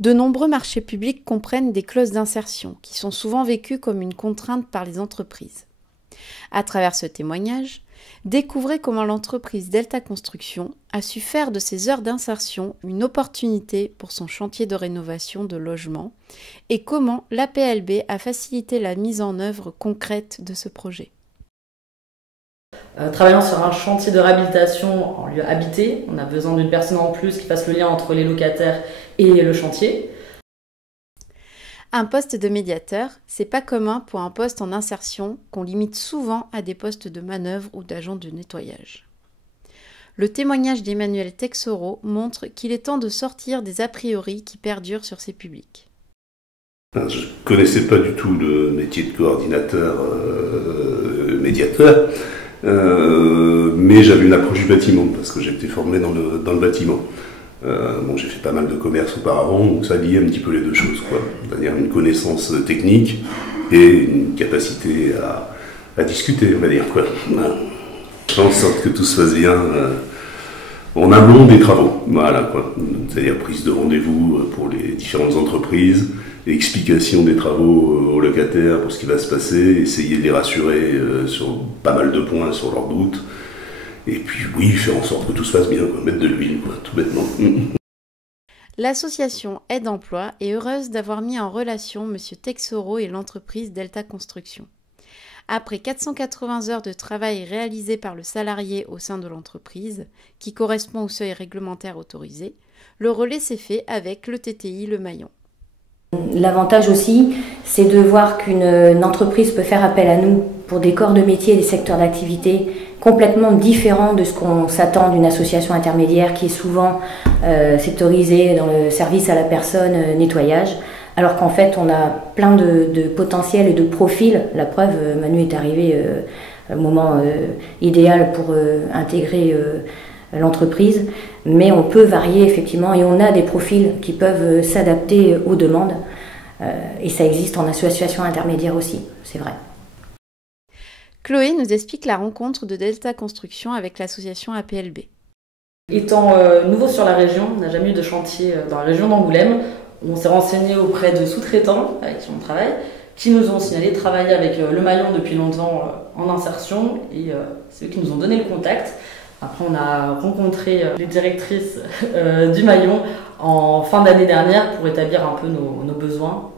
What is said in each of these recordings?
De nombreux marchés publics comprennent des clauses d'insertion qui sont souvent vécues comme une contrainte par les entreprises. À travers ce témoignage, découvrez comment l'entreprise Delta Construction a su faire de ces heures d'insertion une opportunité pour son chantier de rénovation de logements et comment l'APLB a facilité la mise en œuvre concrète de ce projet. Travaillant sur un chantier de réhabilitation en lieu habité, on a besoin d'une personne en plus qui fasse le lien entre les locataires et le chantier. Un poste de médiateur, c'est pas commun pour un poste en insertion qu'on limite souvent à des postes de manœuvre ou d'agent de nettoyage. Le témoignage d'Emmanuel Texoro montre qu'il est temps de sortir des a priori qui perdurent sur ces publics. Je ne connaissais pas du tout le métier de coordinateur médiateur, mais j'avais une approche du bâtiment parce que j'ai été formé dans le bâtiment. J'ai fait pas mal de commerce auparavant, donc ça liait un petit peu les deux choses, quoi. C'est-à-dire une connaissance technique et une capacité à discuter, on va dire, quoi. Faire en sorte que tout se fasse bien en amont des travaux, voilà, quoi. C'est-à-dire prise de rendez-vous pour les différentes entreprises, explication des travaux aux locataires pour ce qui va se passer, essayer de les rassurer sur pas mal de points sur leurs doutes. Et puis oui, faire en sorte que tout se passe bien, quoi. Mettre de l'huile, quoi, tout bêtement. L'association Aide Emploi est heureuse d'avoir mis en relation M. Texoro et l'entreprise Delta Construction. Après 480 heures de travail réalisées par le salarié au sein de l'entreprise, qui correspond au seuil réglementaire autorisé, le relais s'est fait avec le TTI Le Maillon. L'avantage aussi, c'est de voir qu'une entreprise peut faire appel à nous pour des corps de métier et des secteurs d'activité complètement différents de ce qu'on s'attend d'une association intermédiaire qui est souvent sectorisée dans le service à la personne, nettoyage, alors qu'en fait on a plein de potentiels et de profils. La preuve, Manu est arrivé au moment idéal pour intégrer l'entreprise, mais on peut varier effectivement et on a des profils qui peuvent s'adapter aux demandes et ça existe en association intermédiaire aussi, c'est vrai. Chloé nous explique la rencontre de Delta Construction avec l'association APLB. Étant nouveau sur la région, on n'a jamais eu de chantier dans la région d'Angoulême. On s'est renseigné auprès de sous-traitants avec qui on travaille, qui nous ont signalé travailler avec Le Maillon depuis longtemps en insertion et c'est eux qui nous ont donné le contact. Après, on a rencontré les directrices du Maillon en fin d'année dernière pour établir un peu nos besoins.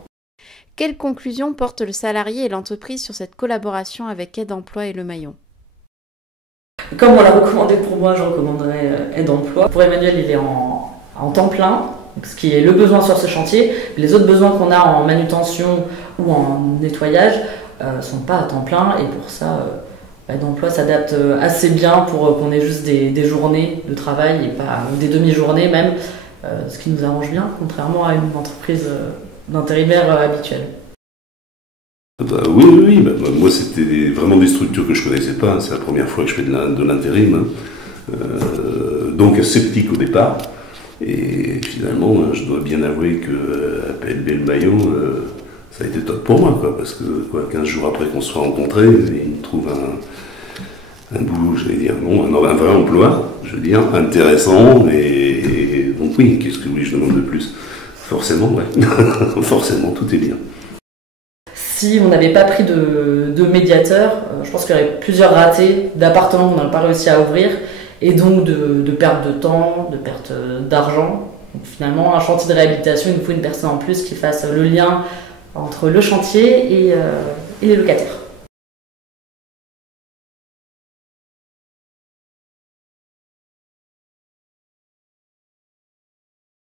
Quelles conclusions portent le salarié et l'entreprise sur cette collaboration avec Aide Emploi et Le Maillon? Comme on l'a recommandé pour moi, je recommanderais Aide Emploi. Pour Emmanuel, il est en temps plein, ce qui est le besoin sur ce chantier. Les autres besoins qu'on a en manutention ou en nettoyage ne sont pas à temps plein et pour ça, Aide Emploi s'adapte assez bien pour qu'on ait juste des journées de travail et pas des demi-journées même, ce qui nous arrange bien, contrairement à une entreprise d'intérimaire habituelle. Oui. Moi, c'était vraiment des structures que je ne connaissais pas. Hein. C'est la première fois que je fais de l'intérim. Hein. Donc, sceptique au départ. Et finalement, je dois bien avouer que APLB Le Maillon, ça a été top pour moi. Parce que 15 jours après qu'on se soit rencontrés, il me trouve un boulot, j'allais dire, un vrai emploi, je veux dire, intéressant. Et donc, oui, qu'est-ce que vous voulez que je demande de plus? Forcément, ouais. Forcément, tout est bien. Si on n'avait pas pris de médiateur, je pense qu'il y aurait plusieurs ratés d'appartements qu'on n'a pas réussi à ouvrir et donc de perte de temps, de perte d'argent. Donc finalement, un chantier de réhabilitation, il nous faut une personne en plus qui fasse le lien entre le chantier et les locataires.